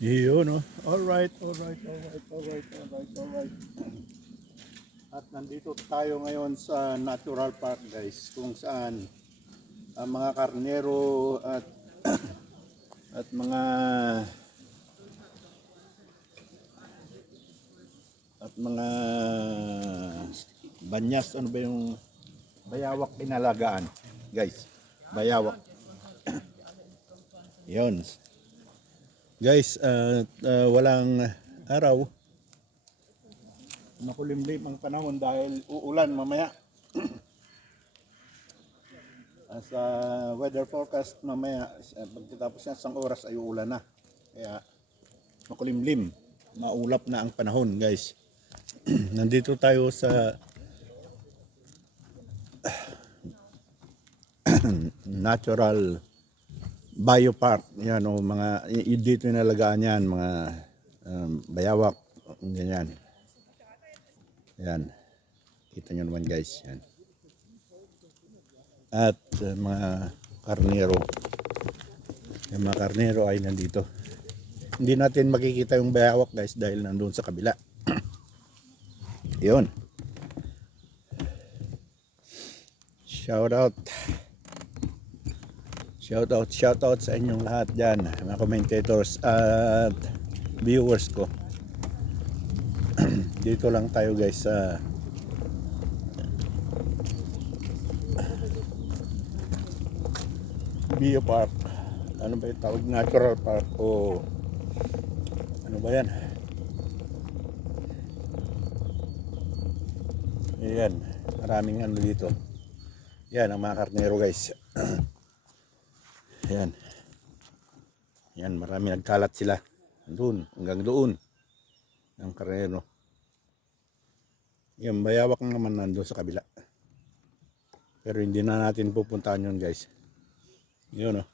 Yun, no? Alright, alright, alright, alright, alright, alright. At nandito tayo ngayon sa Natural Park, guys, kung saan ang mga karnero at mga banyas, ano ba yung bayawak pinalagaan, guys? Bayawak. Yun. Guys, walang araw. Makulimlim ang panahon dahil uulan mamaya. Sa weather forecast mamaya, pagkatapos ng isang oras ay uulan na. Kaya makulimlim, maulap na ang panahon, guys. Nandito tayo sa Natural Biopark. Yan o, mga dito nalagaan yan, mga bayawak, ganyan. Yan. Kita nyo naman, guys. Yan. At mga karnero. Yung mga karnero ay nandito. Hindi natin makikita yung bayawak, guys, dahil nandun sa kabila. Yun. Shout out. Shout out sa inyong lahat dyan, mga commentators at viewers ko. Dito lang tayo, guys, sa Biopark. Ano ba yung tawag? Natural Park o ano ba yan? Ayan, maraming ano dito. Yan ang mga karnero, guys. Ayan. Yan, marami nagkalat sila. Doon, hanggang doon. Ang karnero. Yan, bayawak naman nandun sa kabila. Pero hindi na natin pupuntahan yun, guys. Yun, oh.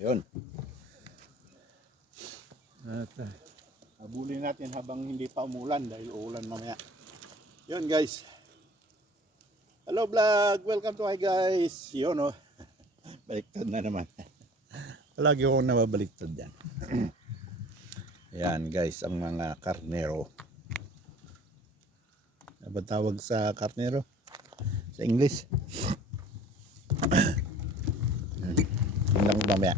Yun. At habulin natin habang hindi pa umulan dahil uulan mamaya. Yun, guys. Hello vlog, welcome to my guys. Yun, oh. Baliktad na naman. Palagi akong nababaliktad yan. Yan, guys, ang mga karnero. Ano ba tawag sa karnero? Sa English? Yun lang mamaya.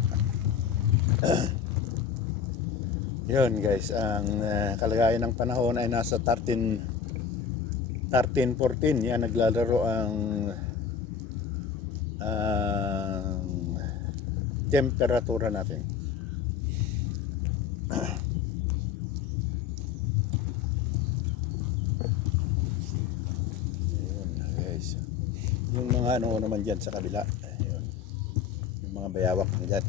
Yun, guys, ang kalagayan ng panahon ay nasa 13-14. Yan, naglalaro ang temperatura natin. Ayun, guys. Yung mga ano naman dyan sa kabila. Ayun. Yung mga bayawak na dyan.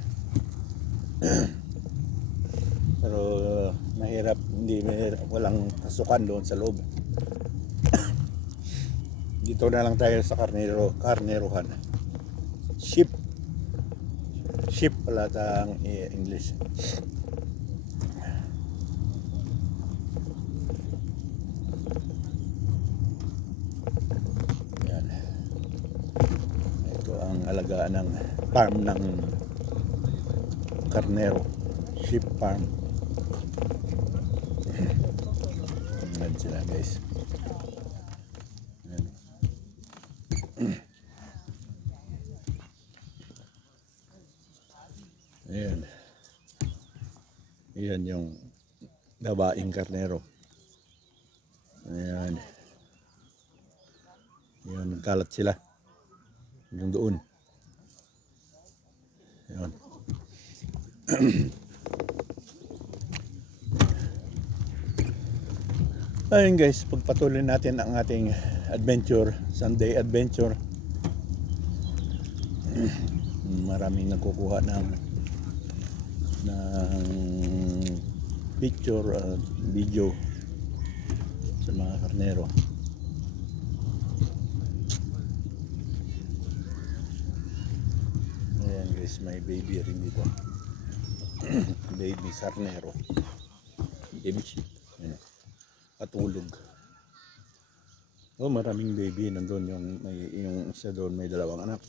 Pero mahirap, walang pasukan doon sa loob. Dito na lang tayo sa karnerohan. Sheep pala ang English. Yan. Ito ang alagaan ng farm ng karnero. Sheep farm. Tingnan sila, guys. Ayan. Ayan yung babaeng karnero. Ayan. Ayan, nagkalat sila. Hanggang doon. Ayan. Ayun, guys, pagpatuloy natin ang ating adventure, Sunday adventure. Maraming nagkukuha ng picture at video sa mga karnero. Ayan, guys, may baby rin dito. Baby karnero, baby sheep. Ayan. Patulog. Oh, maraming baby nandun, yung isa doon may dalawang anak.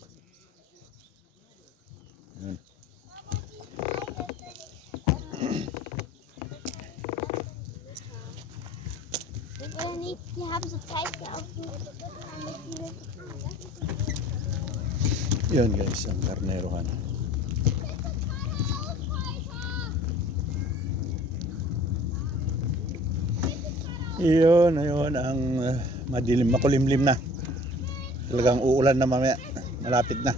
Ayan. Tape. You have the tape auf. Yun guys, ang karnerohan. Yun, ayun ang madilim, makulimlim na. Talagang uulan na mamaya. Malapit na.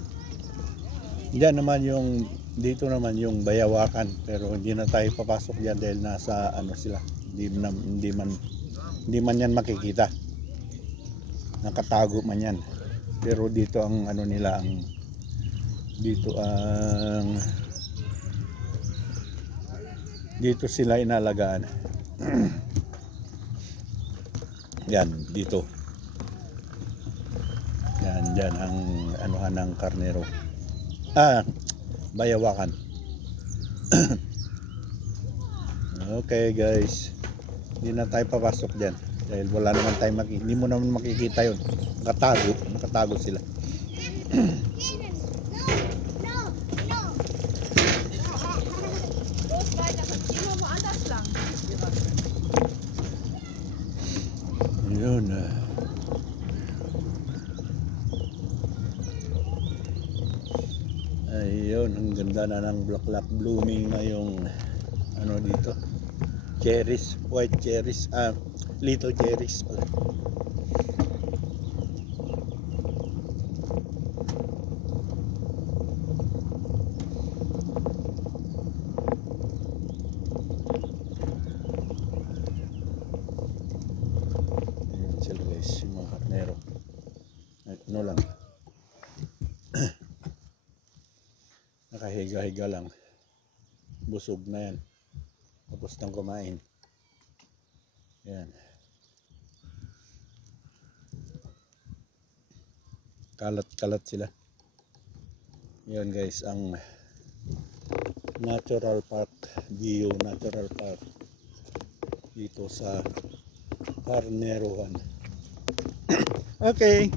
Diyan naman yung, dito naman yung Bayawakan. Pero hindi na tayo papasok diyan dahil nasa ano sila. Hindi man yan makikita. Nakatago man yan. Pero dito ang ano nila, ang dito sila inalagaan. Yan, dito. Yan, dyan ang anuhan ng karnero. Bayawakan. Okay guys. Hindi na tayo papasok dyan. Dahil wala naman tayo hindi mo naman makikita yun. Nakatago sila. Yun. Ayun, ang ganda na ng bulaklak, blooming na yung ano dito, cherries, white cherries, little cherries pala. Ayun sila guys, yung mga karnero. Ano lang, nakahiga-higa lang, busog na yan, tapos nang kumain. Yan, kalat-kalat sila. Yan guys, ang natural park, Bio Natural Park dito sa Karnerohan. Okay.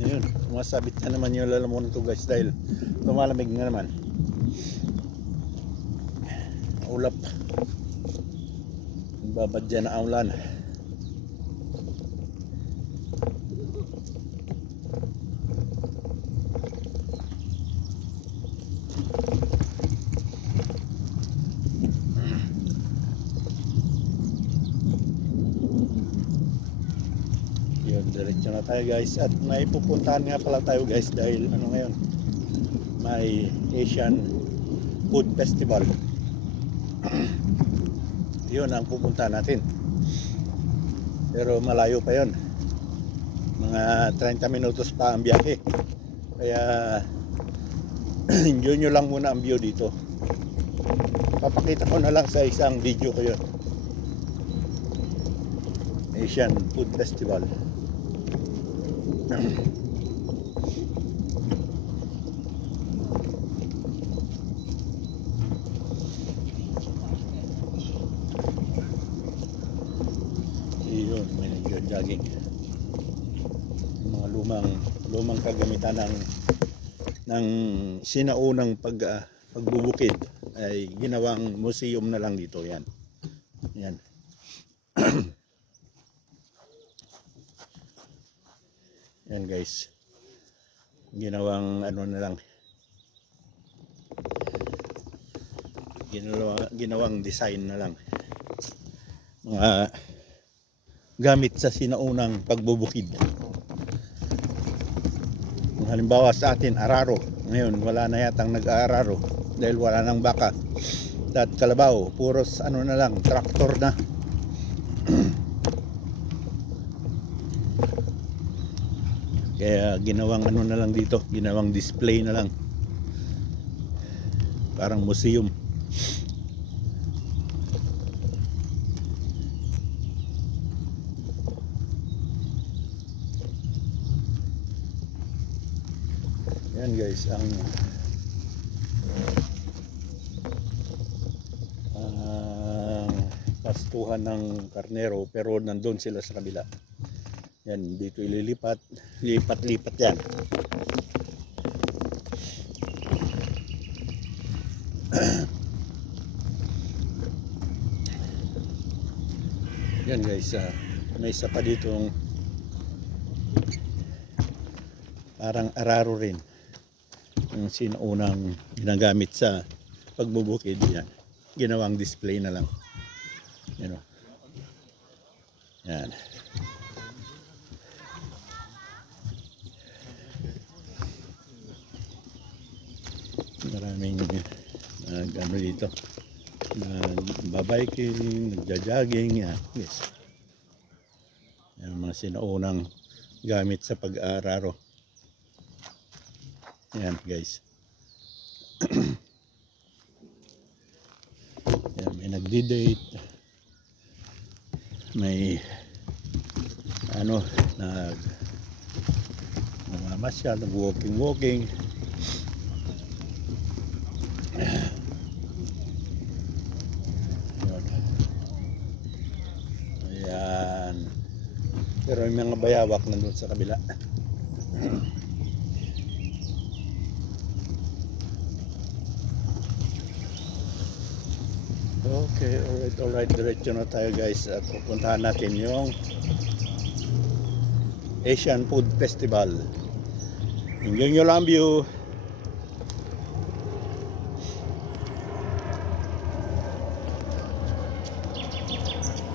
Ayun, sumasabit na naman yung lalamunan ko guys dahil lumalamig na naman. Ulap. Babadya na ang ulan. Yun, diretso na tayo guys. At may pupuntahan nga pala tayo guys dahil ano ngayon, may Asian Food Festival. Yun ang pupuntahan natin. Pero malayo pa yun. Mga 30 minutos pa ang biyahe. Kaya enjoy nyo lang muna ang view dito. Papakita ko na lang sa isang video ko yun. Asian Food Festival. Yun, may nag-jogging. Mga lumang kagamitan ng sinaunang pagbubukid ay ginawang museum na lang dito. Yan. Yan. Yan guys. Ginawang ano na lang. Ginawang design na lang. Mga gamit sa sinaunang pagbubukid. Kung halimbawa sa atin araro, ngayon wala na yatang nag-aararo dahil wala nang baka at kalabaw, puros ano na lang, traktor na. Kaya ginawang ano na lang dito, ginawang display na lang, parang museum. Yan guys, ang pastuhan ng karnero, pero nandun sila sa kabila. Yan, dito ililipat, lipat-lipat yan. Yan guys, may isa pa ditong parang araro rin, yung sinuunang ginagamit sa pagbubukid. Yan, ginawang display na lang, you know. Yan. Maraming ano dito, nagbabiking, nagja-jogging. Yan, yes. Yan, mga sinuunang gamit sa pag-aararo. Yan guys. Yan, may nagdi-date, may ano, namamasyal, nag-walking. Ayan. Pero may mga bayawak nandun sa kabila. Okay, alright, diretso na tayo guys, at pupuntahan natin yung Asian Food Festival. Enjoy nyo lang view.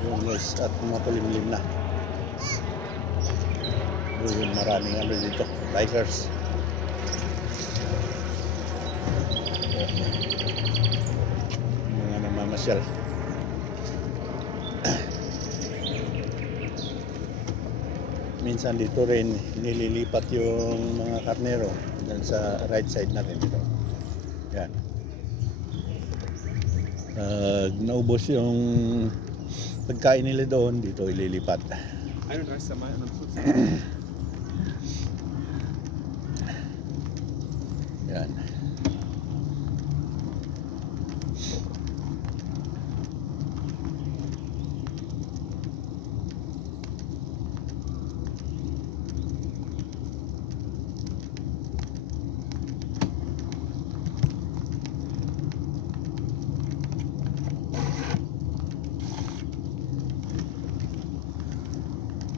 Yun guys, at makulimlim na. Yun, maraming ano dito, bikers. Mga namamasyal. Minsan dito rin nililipat yung mga karnero dun sa right side natin dito. Yan. Naubos yung pagkain nila doon, dito ililipat. Ayun, sama ng food. Yan.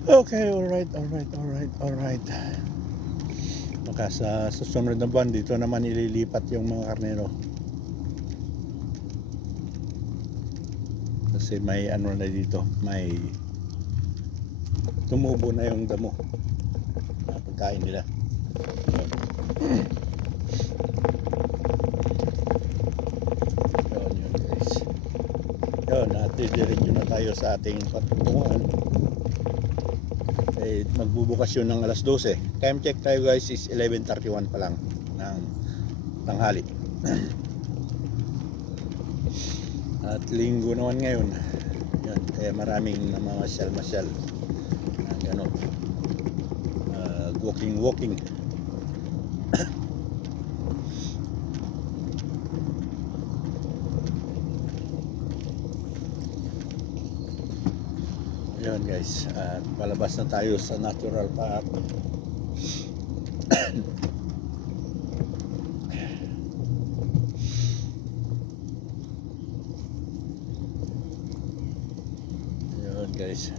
Okay, alright. Baka sa susunod na buwan dito naman ililipat yung mga karnero. Kasi may ano na dito, may tumubo na yung damo na pagkain nila. Yun guys. Yun, diretso na tayo sa ating patutunguhan. Magbubukas yun ng alas 12. Time check tayo guys is 11:31 pa lang ng tanghali. At linggo naman ngayon. Yan, kaya maraming namamasyal-masyal na gano'n, walking. Yun guys, palabas na tayo sa natural park. Yun guys.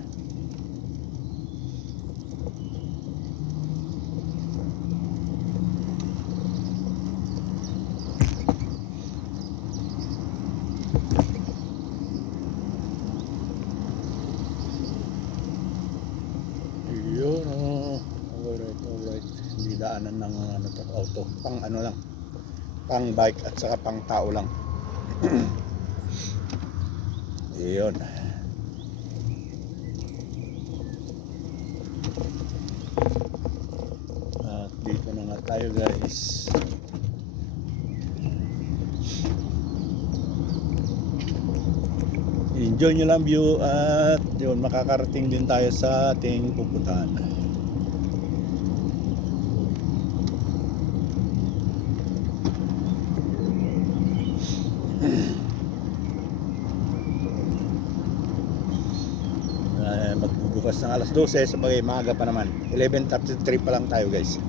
Alright. Hindi daanan ng ano to, auto. Pang ano lang. Pang bike at saka pang tao lang. Iyon. At dito na nga tayo guys. Enjoy nyo lang view, at yun, makakarating din tayo sa ating pupuntahan. Magbubukas ng alas 12, sabagay maaga pa naman. 11:33 pa lang tayo guys.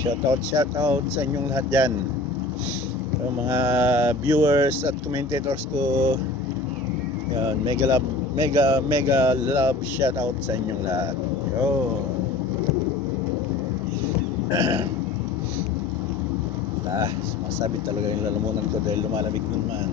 Shoutout sa inyong lahat dyan, so, mga viewers at commentators ko. Yan, mega love shout out sa inyong lahat. Yo. Masabi talaga yung lalamunan ko dahil lumalamig naman.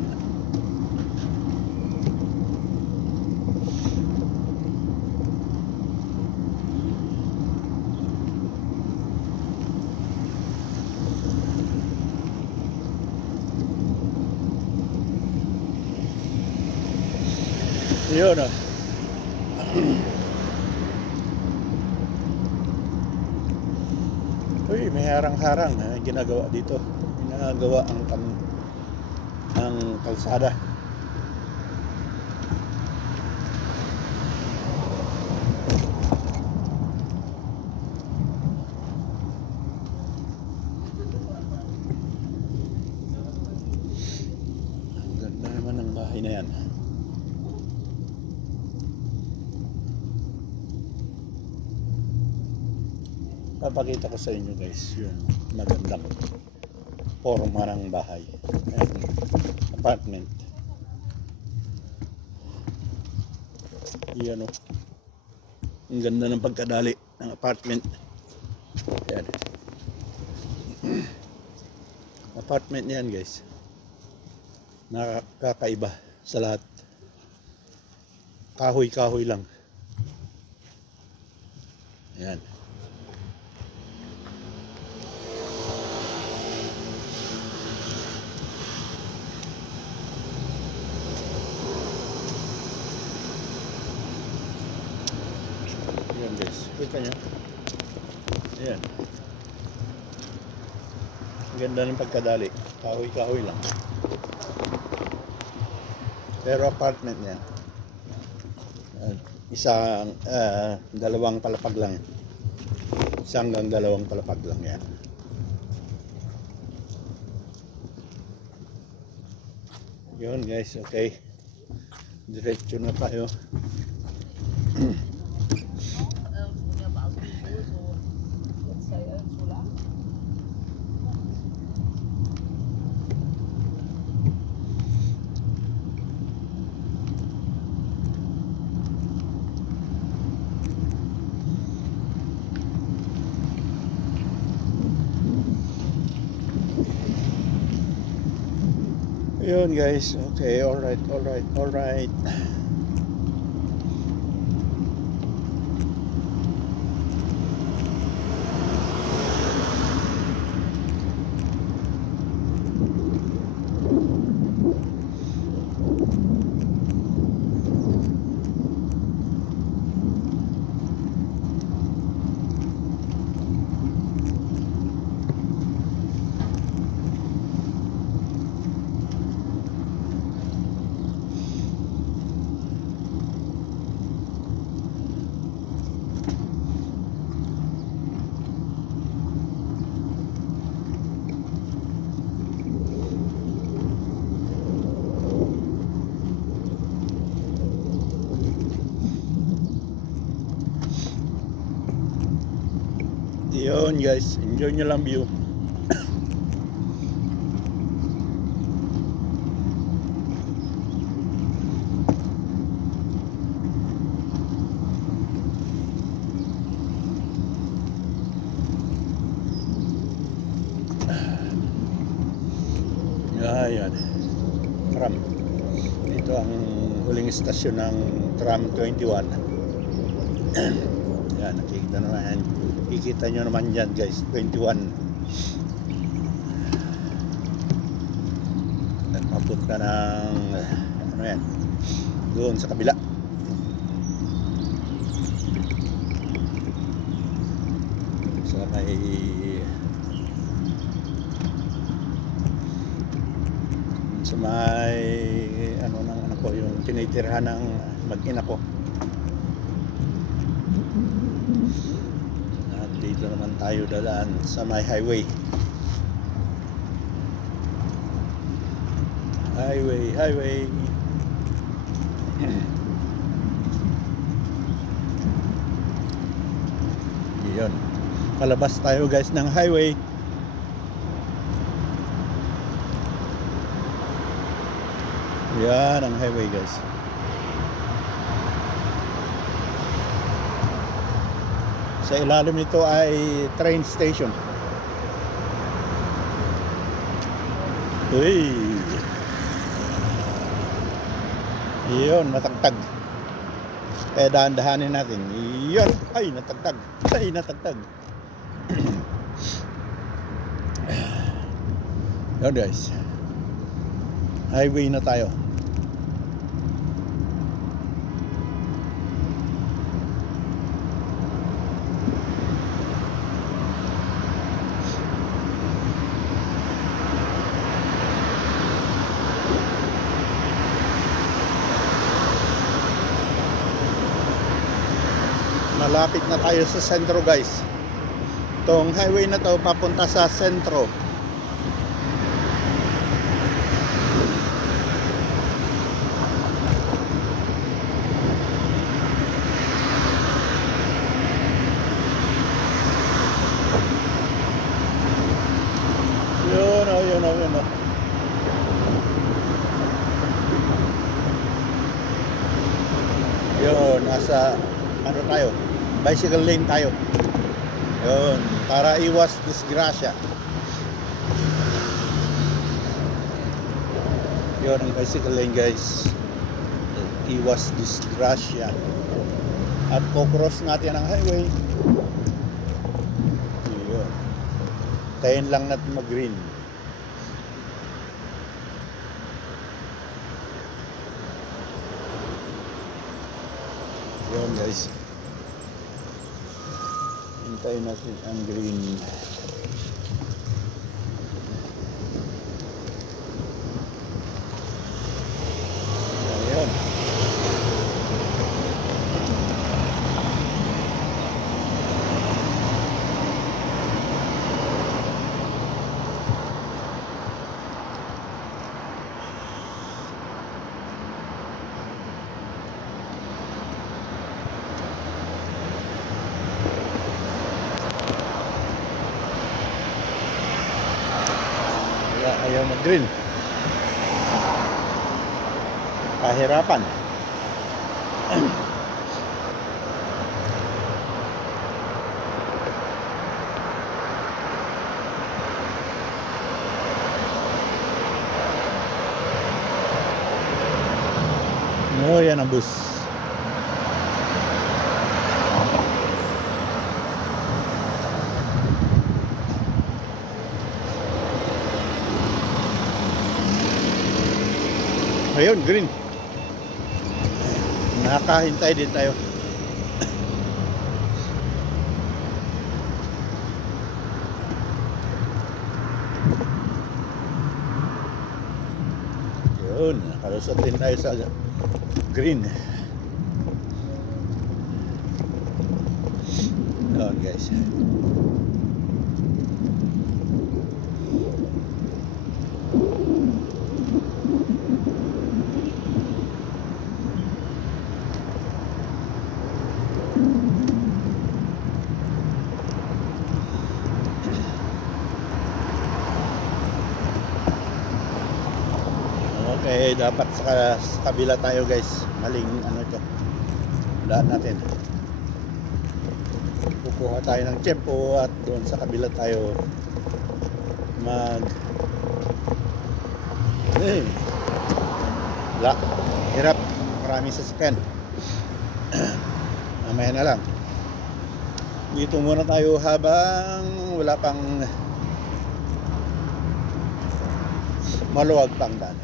Yun o. Uy, may harang-harang ginagawa dito. Ginagawa ang kalsada. Ang ganda naman ng bahay na yan. Papakita ko sa inyo guys yung magandang forma ng bahay and apartment. Yan o, ang ganda ng pagkadali ng apartment. Yan. Apartment yan guys, nakakaiba sa lahat. Kahoy lang. Yan. Ayan guys, kita nyo. Ayan. Ganda ng pagkadali. Kahoy lang. Pero apartment yan. Dalawang palapag lang. Isa hanggang dalawang palapag lang yan. Yun guys, okay. Diretso na tayo. Yun guys, okay, alright. Yun guys, enjoy nyo lang view. Ayan, tram. Ito ang huling istasyon ng tram 21. Yan, nakikita naman. Kikita nyo naman dyan guys, 21. At mapunta ng ano yan, doon sa kabila. Sa may ano ng anak ko, yung tinitirhan ng mag-ina ko. At dito naman tayo dadaan sa may highway. Yun, palabas tayo guys ng highway. Yan ang highway guys. Sa ilalim nito ay train station. Uy! Yun, natagtag. Kaya dahan-dahanin natin. Yun! Ay, natagtag. Ay, natagtag. Yun guys. Highway na tayo. Malapit na tayo sa sentro guys. Itong highway na to papunta sa sentro. Yun o, yun o, yun o. Yun, nasa ano tayo, bicycle lane tayo. Yun, para iwas disgrasya. Yun ang bicycle lane guys. Iwas disgrasya. At kukross natin ang highway. Yun. Tayin lang natin mag-green. Yun guys. Hintayin natin ang green. Ayan. Ayaw mag-green. Kahirapan. Oh, yan ang bus. Ayun, green. Nakahintay din tayo. Yun, nakalusot din tayo sa green. Yun guys. Okay, dapat sa kabila tayo guys. Maling ano ito. Daan natin. Kukuha tayo ng tiyempo at doon sa kabila tayo mag hirap. Maraming sasakyan. Mamaya na lang. Dito muna tayo habang wala pang maluwag pang daan.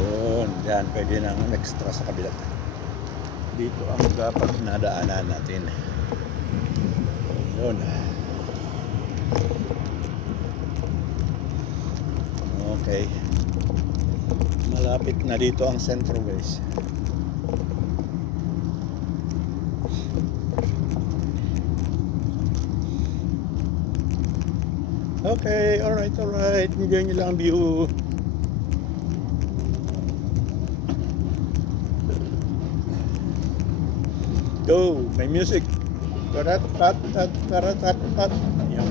Yun, dyan pwede nang extra sa kabila. Dito ang dapat nadaanan natin. Yun. Okay. Malapit na dito ang sentro guys. Okay, alright. Enjoy nyo lang ang view. Go, may music. Tarat, tat, tat, tarat, tat, tat. Yan.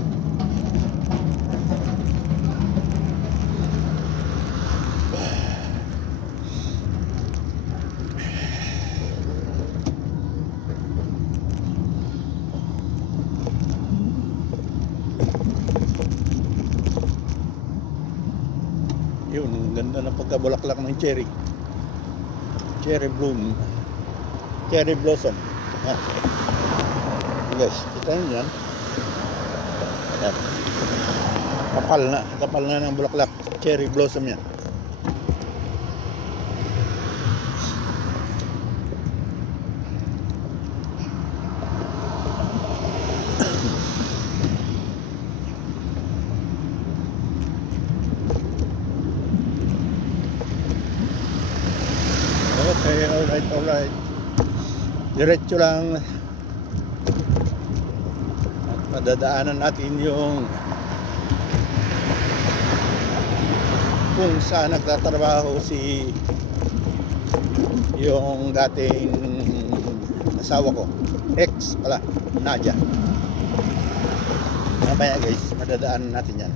Ganda ng pagkabulaklak ng cherry. Cherry bloom. Cherry blossom. Ah. Guys, kita nyo yan. Yan. Kapal na ng bulaklak. Cherry blossom yan. Okay, alright. Diretso lang. At madadaanan natin yung kung saan nagtatrabaho yung dating asawa ko. Ex pala, Nadia. Mamaya guys, madadaanan natin yan.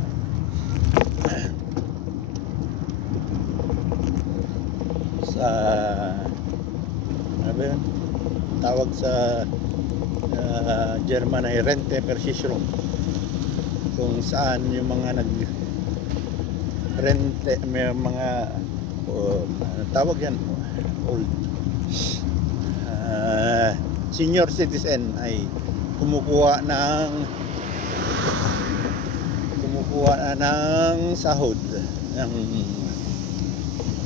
Sa ano ba yun? Tawag sa German ay Rente Versicherung, kung saan yung mga rente, may mga ano tawag yan, old senior citizen ay kumukuha ng sahod ng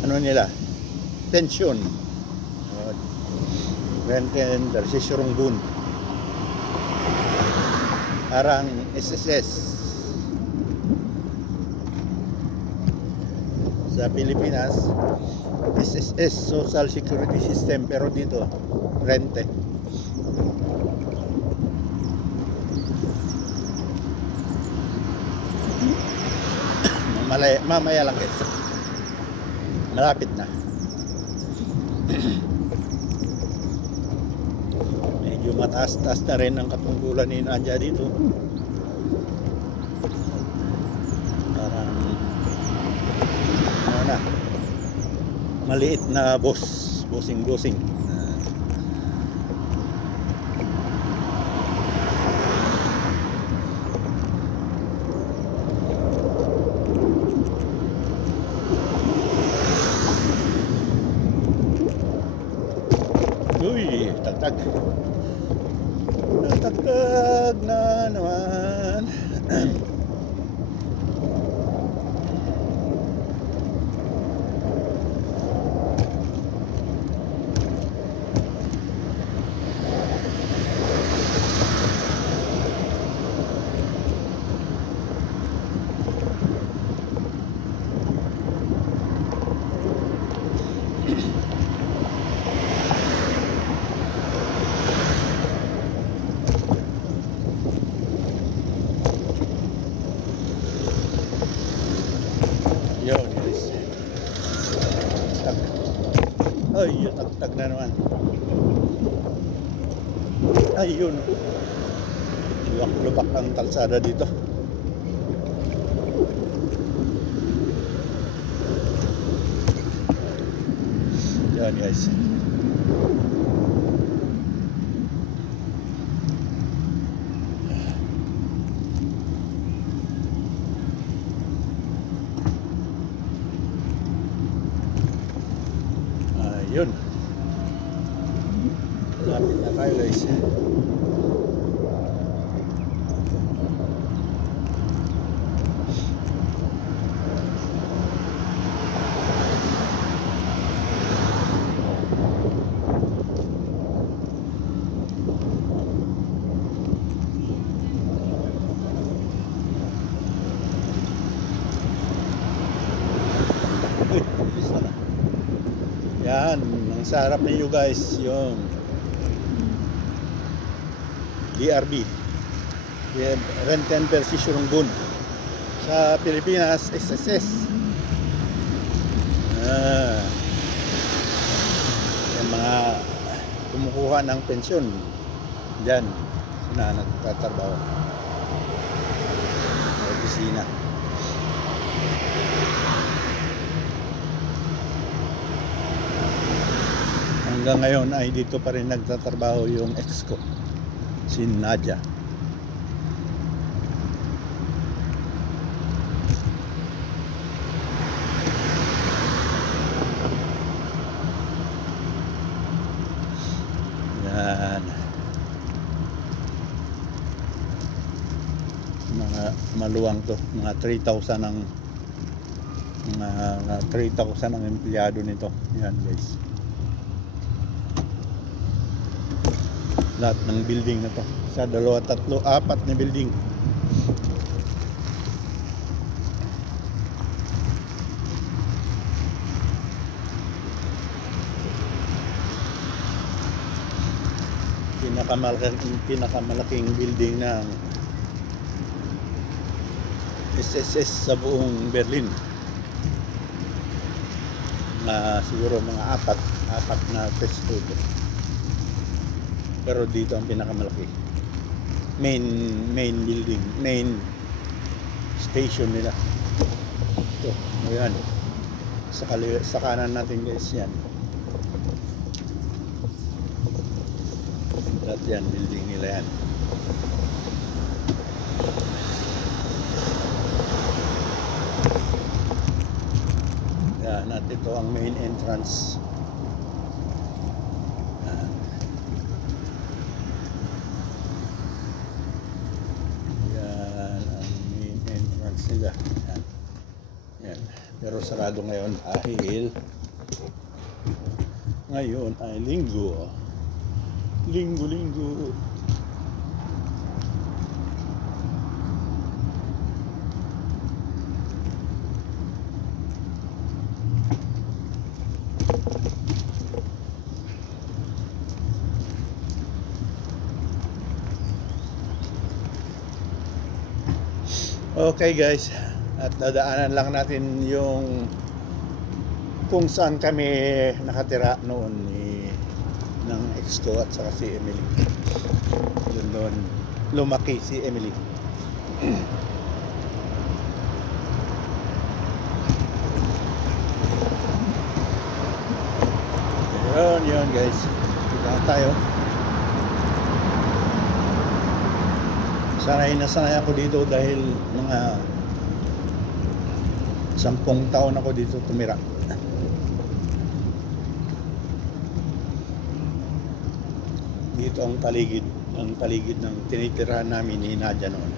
ano nila, pensyon. Rente and Versicherung Bund, parang SSS sa Pilipinas. SSS, Social Security System, pero dito rente. Mamaya lang guys, malapit na. Medyo mataas-taas na rin ang katungkulan ni Nadia dito. Parang ano na, maliit na bossing. Uy, tagtag na naman. Yun guys, ay yun, tagtag na naman. Ayun, lubak ang kalsada dito. Yan guys. Ayun, lapit na tayo guys. Yan, ang sarap ninyo guys, yung DRB, Rente and Versicherung Bund. Sa Pilipinas, SSS. Yung mga kumukuha ng pensyon dyan na nagtatrabaho sa opisina. Hanggang ngayon ay dito pa rin nagtatrabaho yung ex ko, si Nadia. mga maluwang to, mga 3,000 ang mga 3,000 ang empleyado nito. Yan guys, lahat ng building na to, isa, dalawa, tatlo, apat na building. Pinakamalaking building ng SSS sa buong Berlin. Siguro mga apat na pesto ito. Pero dito ang pinakamalaki. Main building, main station nila. Ito, ayan. Sa kanan natin guys, yan. At yan, building nila yan. Yan, at ito ang main entrance. Yan ang main entrance nila. Yan. Yan. Pero sarado ngayon dahil ngayon ay linggo. Linggo. Okay guys, at dadaanan lang natin yung kung saan kami nakatira noon ng ex ko at saka si Emily. Yun doon lumaki si Emily. Yun guys, dito na tayo. Sanay ako dito dahil mga 10 taon ako dito tumira. Dito ang paligid ng tinitirahan namin ni Nadia noon.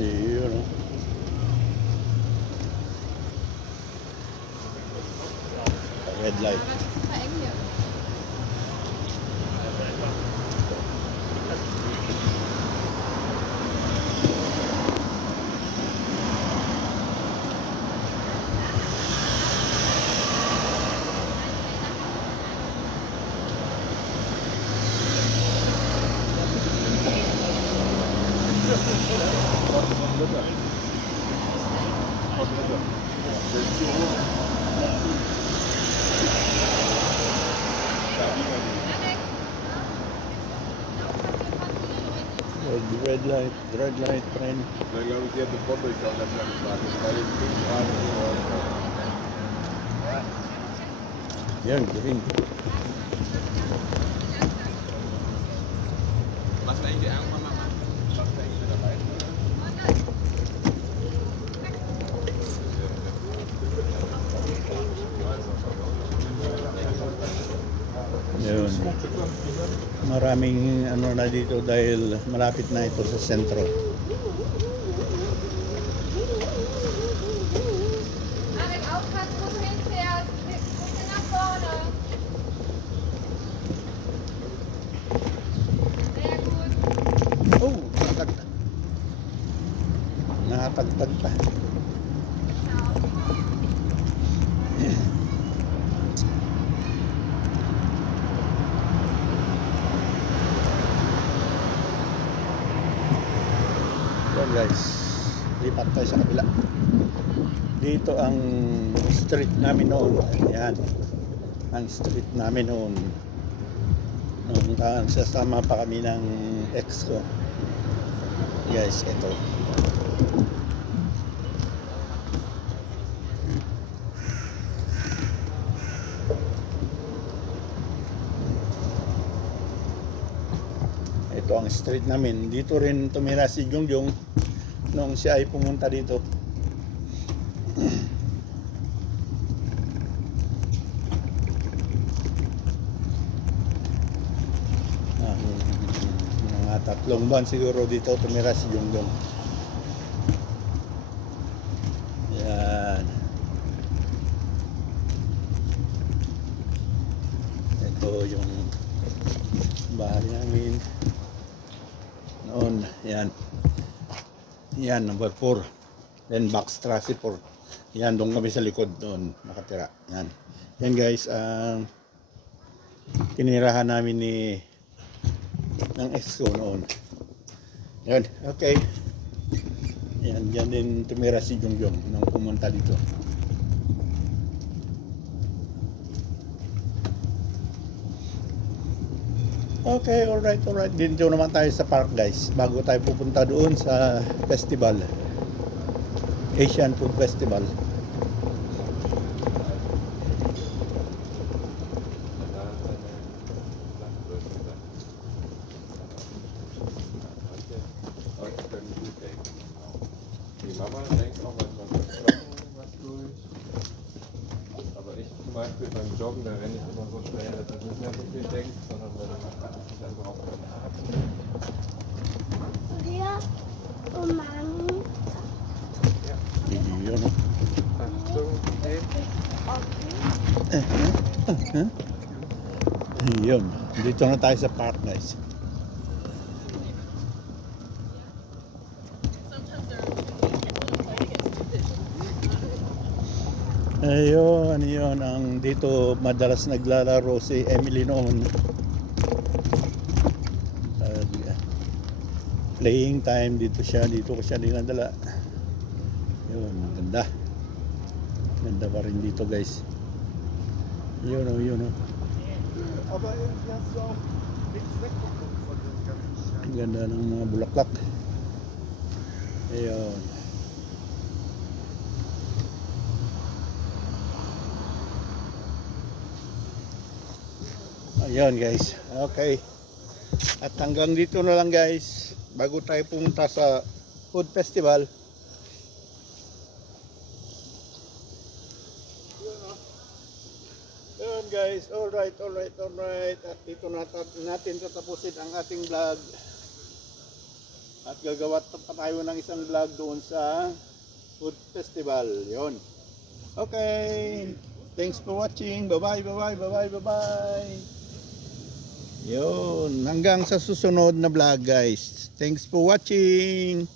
Yun o. Red light. Red light, friend. Dan glaube ich, die hat eine Foto, ich glaube, das ist ein Spaß. Das war jetzt nicht gerade so. Yan, green. Was war eigentlich irgendwann mal? Was war eigentlich mit dabei? Yun. Maraming ano na dito dahil malapit na ito sa sentro. Marek, aufpassen, wo du hinfährst. Guck nach vorne. Sehr gut. Oh, nakatagtag pa. So guys, lipat tayo sa kabila. Dito ang street namin noon. Ayan, ang street namin noon. Nung sasama pa kami ng ex ko. Guys, ito. Ito ang street namin. Dito rin tumira si Jongjong nung siya ay pumunta dito. Mga 3 buwan siguro dito tumira si Jungjong. Yan. Ito yung bahay namin noon. Yan. Yan, number 4. Then Backstrasse 4. Yan, doon kami sa likod doon nakatira. Yan. Yan guys, ang tinirahan namin ng ex ko noon. Yan, okay. Yan, dyan din tumira si Jungjong nung pumunta dito. Okay, alright. Dito naman tayo sa park guys. Bago tayo pupunta doon sa festival. Asian Food Festival. Die Mama denkt auch manchmal, was durch. Aber ich zum Beispiel beim Joggen, da renne ich immer so schnell, dass ich nicht mehr so viel denke, sondern wenn ich dann drauf bin. Ja, und Mann. Yun. Achtung, den. Yun. Dito na tayo sa park guys. Ayun, yun ang dito madalas naglalaro si Emily noon. Playing time dito ko siya dinadala. Yun, ganda. Ganda pa rin dito guys. Yun oh. Aber irgendwie hast du auch nichts wegbekommen von dem ganzen Ang ganda ng mga bulaklak. Ayun. Ayun guys. Okay. At hanggang dito na lang guys. Bago tayo pumunta sa food festival. Yun guys. Alright. At dito natin tatapusin ang ating vlog. At gagawa pa tayo ng isang vlog doon sa food festival. Yun. Okay. Thanks for watching. Bye-bye. Yun. Hanggang sa susunod na vlog guys. Thanks for watching.